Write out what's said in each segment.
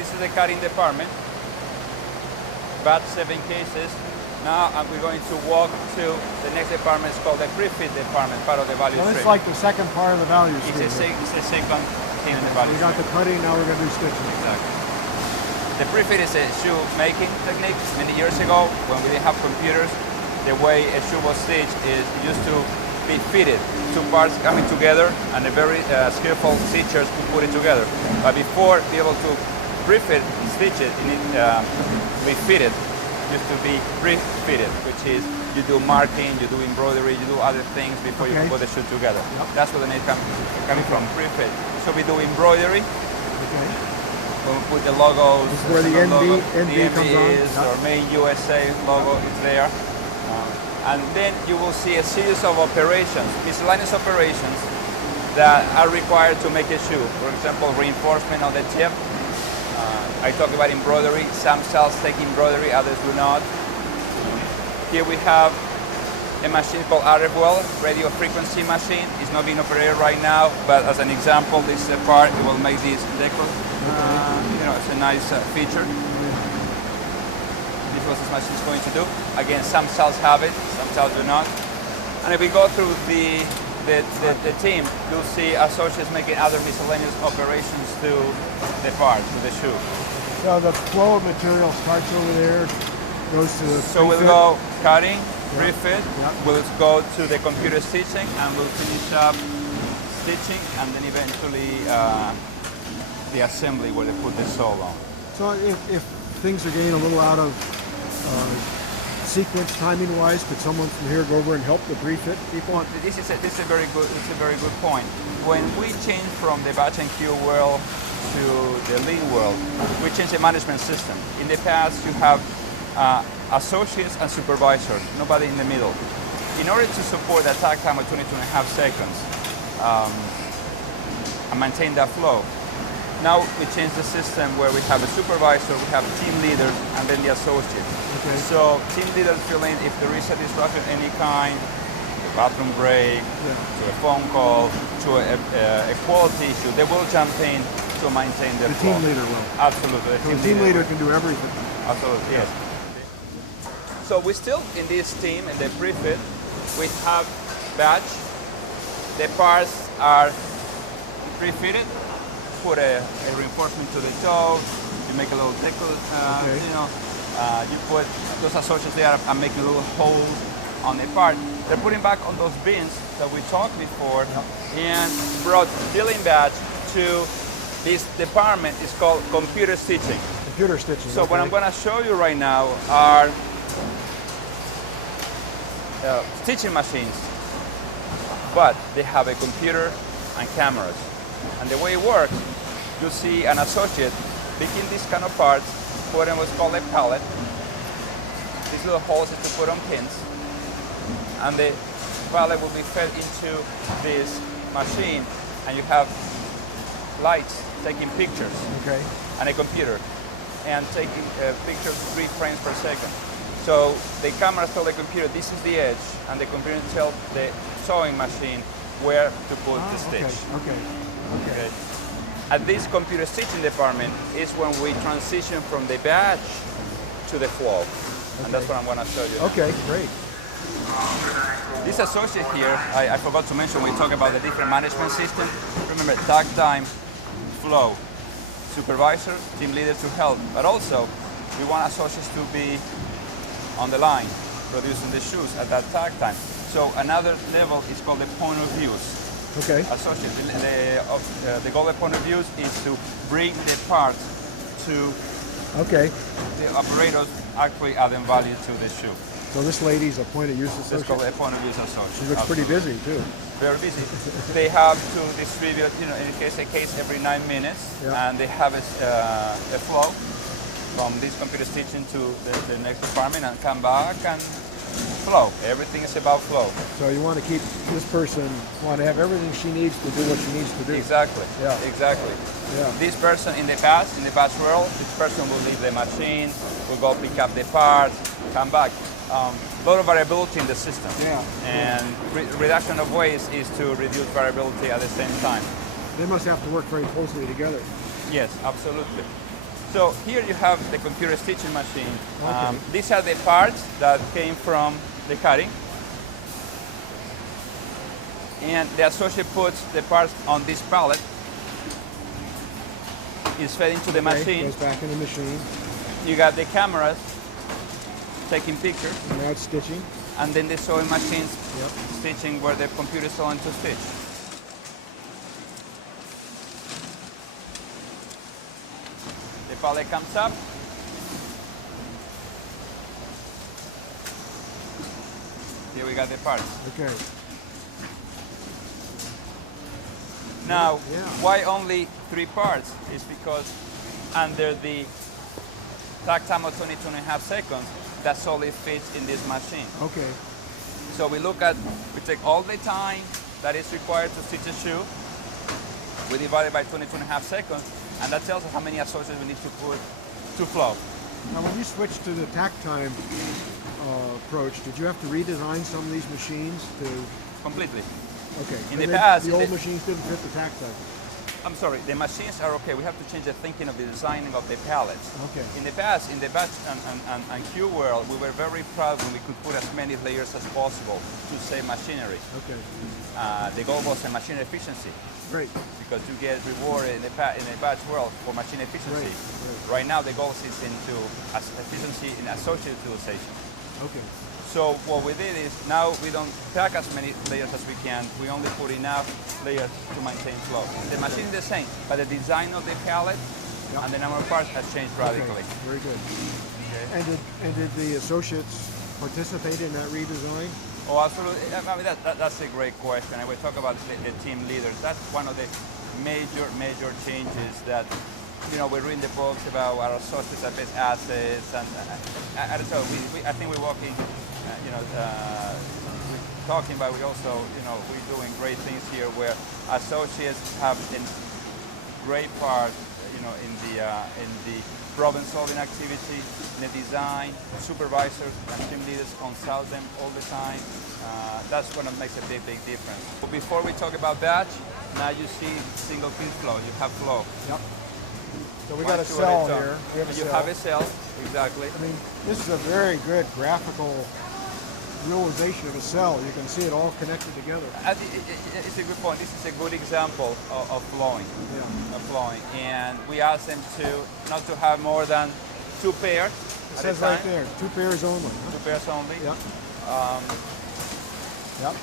this is the cutting department. Batch 7 cases. Now we're going to walk to the next department. It's called the pre-fit department, part of the value stream. So it's like the second part of the value stream. It's the second thing in the value We got stream. the cutting, now we're going to do stitching. Exactly. The pre-fit is a shoe making technique. Many years ago, when we didn't have computers, the way a shoe was stitched is it used to be fitted. Two parts coming together, and a very skillful stitchers could put it together. But before be able to pre-fit, stitch it, you need to be fitted. Used to be pre-fitted, which is you do marking, you do embroidery, you do other things before you put the shoe together. Yep. That's where the name coming from, pre-fit. So we do embroidery. Okay. When we put the logos, this is where the NB comes on. Is, or Made USA logo is there. And then you will see a series of operations, miscellaneous operations that are required to make a shoe. For example, reinforcement on the tip. I talk about embroidery. Some cells take embroidery, others do not. Here we have a machine called RF radio frequency machine. It's not being operated right now, but as an example, this part it will make this decor. It's a nice feature. This is what this machine is going to do. Again, some cells have it, some cells do not. And if we go through the team, you'll see associates making other miscellaneous operations to the part, to the shoe. So the flow of material starts over there, goes to the So we'll go cutting, pre-fit, we'll go to the computer stitching, and we'll finish up stitching, and then eventually the assembly where they put the sole on. So if things are getting a little out of sequence timing-wise, could someone from here go over and help the pre-fit people? Well, this is a very good point. When we change from the batch and queue world to the lean world, we change the management system. In the past, you have associates and supervisors, nobody in the middle. In order to support the attack time of 22.5 seconds and maintain that flow, now we change the system where we have a supervisor, we have team leaders, and then the associates. Okay. So team leaders fill in if there is a disruption of any kind, a bathroom break, to a phone call, to a quality issue. They will jump in to maintain the flow. Team leader will. Absolutely. So the team leader can do everything. Absolutely, yes. So we're still in this team, in the pre-fit. We have batch. The parts are pre-fitted. Put a reinforcement to the toe. You make a little decal, you put those associates there and making little holes on the part. They're putting back on those bins that we talked before and brought filling batch to this department. Is called computer stitching. Computer stitching. So what I'm going to show you right now are stitching machines, but they have a computer and cameras. And the way it works, you see an associate picking these kind of parts, put in what's called a pallet. These little holes is to put on pins, and the pallet will be fed into this machine, and you have lights taking pictures, and a computer, and taking pictures 3 frames per second. So the camera tells the computer this is the edge, and the computer tells the sewing machine where to put the stitch. Okay. At this computer stitching department is when we transition from the batch to the flow. And that's what I'm going to show you. Okay, great. This associate here, I forgot to mention when we talk about the different management systems. Remember, tag time, flow, supervisor, team leader to help. But also, we want associates to be on the line, producing the shoes at that tag time. So another level is called the point of views. Okay. Associate. The goal of point of views is to bring the parts to the operators actually adding value to the shoe. So this lady's a point of use associate? It's called a point of use associate. She looks pretty busy too. Very busy. They have to distribute, in a case every 9 minutes, and they have a flow from this computer stitching to the next department and come back and flow. Everything is about flow. So you want to keep this person, want to have everything she needs to do what she needs to do. Exactly. Yeah. Exactly. Yeah. This person in the batch world, this person will leave the machine, will go pick up the parts, come back. A lot of variability in the system. Yeah. And reduction of waste is to reduce variability at the same time. They must have to work very closely together. Yes, absolutely. So here you have the computer stitching machine. Okay. These are the parts that came from the cutting. And the associate puts the parts on this pallet. It's fed into the machine. Goes back in the machine. You got the cameras taking pictures. And now it's stitching. And then the sewing machines Yep. stitching where the computer is telling to stitch. The pallet comes up. Here we got the parts. Okay. Now, Yeah. why only 3 parts? Is because under the takt time of 22.5 seconds, that's all it fits in this machine. Okay. So we take all the time that is required to stitch a shoe, we divide it by 22.5 seconds, and that tells us how many associates we need to put to flow. Now, when you switched to the tack time approach, did you have to redesign some of these machines to? Completely. Okay. In And the past, the old machines didn't fit the tack time. I'm sorry, the machines are okay. We have to change the thinking of the designing of the pallets. Okay. In the past, in the batch and Q world, we were very proud when we could put as many layers as possible to save machinery. Okay. The goal was a machine efficiency, Great. because you get rewarded in the batch world for machine efficiency. Right. Right now, the goal is into efficiency in associate utilization. Okay. So what we did is now we don't pack as many layers as we can. We only put enough layers to maintain flow. The machine is the same, but the design of the pallet Yep. and the number of parts has changed radically. Okay. Very good. Okay. And did the associates participate in that redesign? Oh, absolutely. I mean, that's a great question. And we talk about the team leaders. That's one of the major changes that, we read in the books about our associates as best assets. And I don't know, I think we're walking, we're talking, but we also, we're doing great things here where associates have a great part, in the problem-solving activity, in the design. Supervisors and team leaders consult them all the time. That's what makes a big difference. But before we talk about batch, now you see single piece flow. You have flow. Yep. So we One, got a two at cell time. here. We have a You cell. have a cell, exactly. I mean, this is a very good graphical realization of a cell. You can see it all connected together. It's a good point. This is a good example of flowing. Yeah. Of flowing. And we ask them not to have more than 2 pairs. It at says a time. right there, 2 pairs only. Huh? 2 pairs only. Yep. Yep.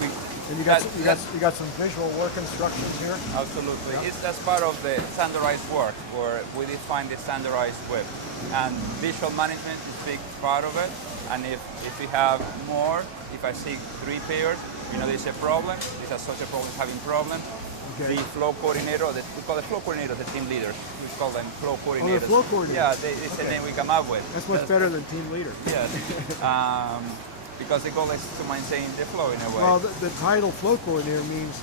We- And you got some visual work instructions here. Absolutely. Yeah. That's part of the standardized work where we define the standardized web. And visual management is a big part of it. And if we have more, if I see 3 pairs, there's a problem. There's a social problem having problem. Okay. The flow coordinator, we call the flow coordinator the team leaders. We call them flow coordinators. flow coordinators. Yeah, it's the Okay. name we come up with. That's much better than team leader. Yes. Because the goal is to maintain the flow in a way. Well, the title flow coordinator means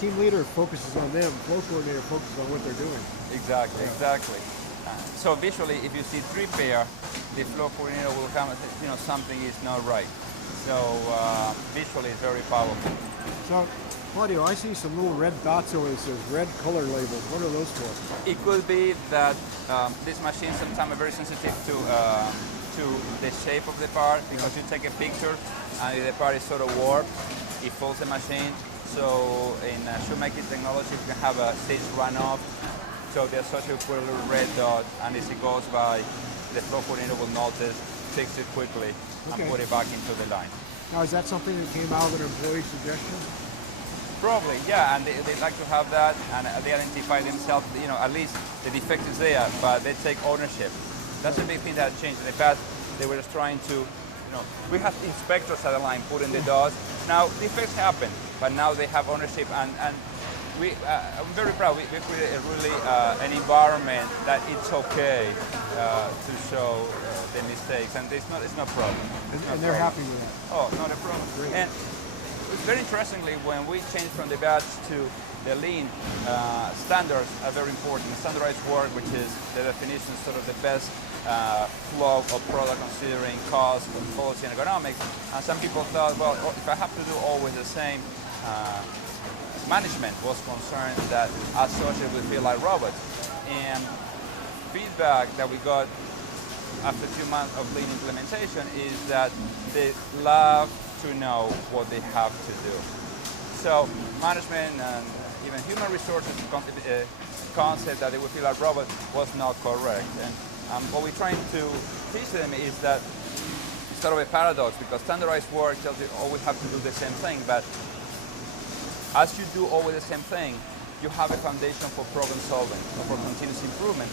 team leader focuses on them. Flow coordinator focuses on what they're doing. Exactly. So visually, if you see 3 pair, the flow coordinator will come and say, something is not right. So visually, it's very powerful. So, Claudio, I see some little red dots over there that says red color labels. What are those for? It could be that these machines sometimes are very sensitive to the shape of the part, because you take a picture and if the part is sort of warped, it faults the machine. So in shoemaking technology, you can have a stitch runoff. So the associate will put a little red dot, and as it goes by, the flow coordinator will notice, fix it quickly, Okay. and put it back into the line. Now, is that something that came out of an employee suggestion? Probably, yeah, and they like to have that, and they identify themselves, at least the defect is there, but they take ownership. That's a big thing that changed. In the past, they were just trying to, we have inspectors at the line putting the dots. Now, defects happen, but now they have ownership, and I'm very proud. We created an environment that it's okay to show the mistakes, and it's not a problem. And they're happy with that. Oh, not a problem. Great. And very interestingly, when we changed from the batch to the lean, standards are very important. Standardized work, which is the definition, sort of the best flow of product considering cost, quality, and economics. And some people thought, well, if I have to do always the same, management was concerned that associates would feel like robots. And feedback that we got after 2 months of lean implementation is that they love to know what they have to do. So management and even human resources concept that they would feel like robot was not correct. And what we're trying to teach them is that it's sort of a paradox, because standardized work tells you always have to do the same thing, but as you do always the same thing, you have a foundation for problem solving, for continuous improvement.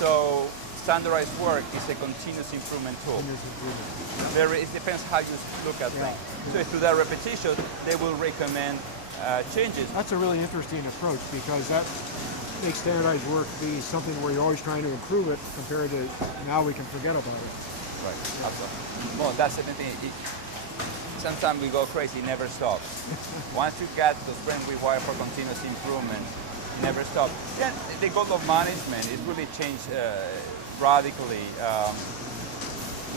So standardized work is a continuous improvement tool. It depends how you look at things. So through that repetition, they will recommend changes. That's a really interesting approach, because that makes standardized work be something where you're always trying to improve it, compared to now we can forget about it. Right, absolutely. Well, that's the thing. Sometimes we go crazy, it never stops. Once you get the brain rewired for continuous improvement, it never stops. Then the goal of management is really changed radically.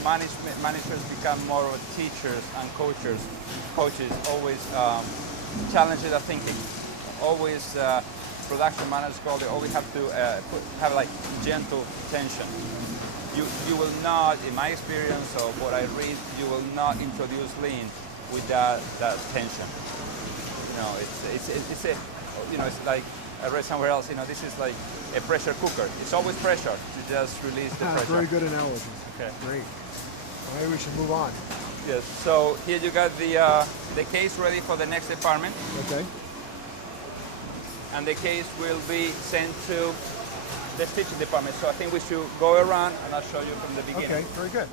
Managers become more of teachers and coaches. Coaches always challenge their thinking. Always production managers they always have to have like gentle tension. You will not, in my experience or what I read, you will not introduce lean with that tension. You know, it's like I read somewhere else. You know, this is like a pressure cooker. It's always pressure to just release the pressure. Very good analysis. Okay. Great. Maybe we should move on. Yes. So here you got the case ready for the next department. Okay. And the case will be sent to the stitching department. So I think we should go around and I'll show you from the beginning. Okay, very good.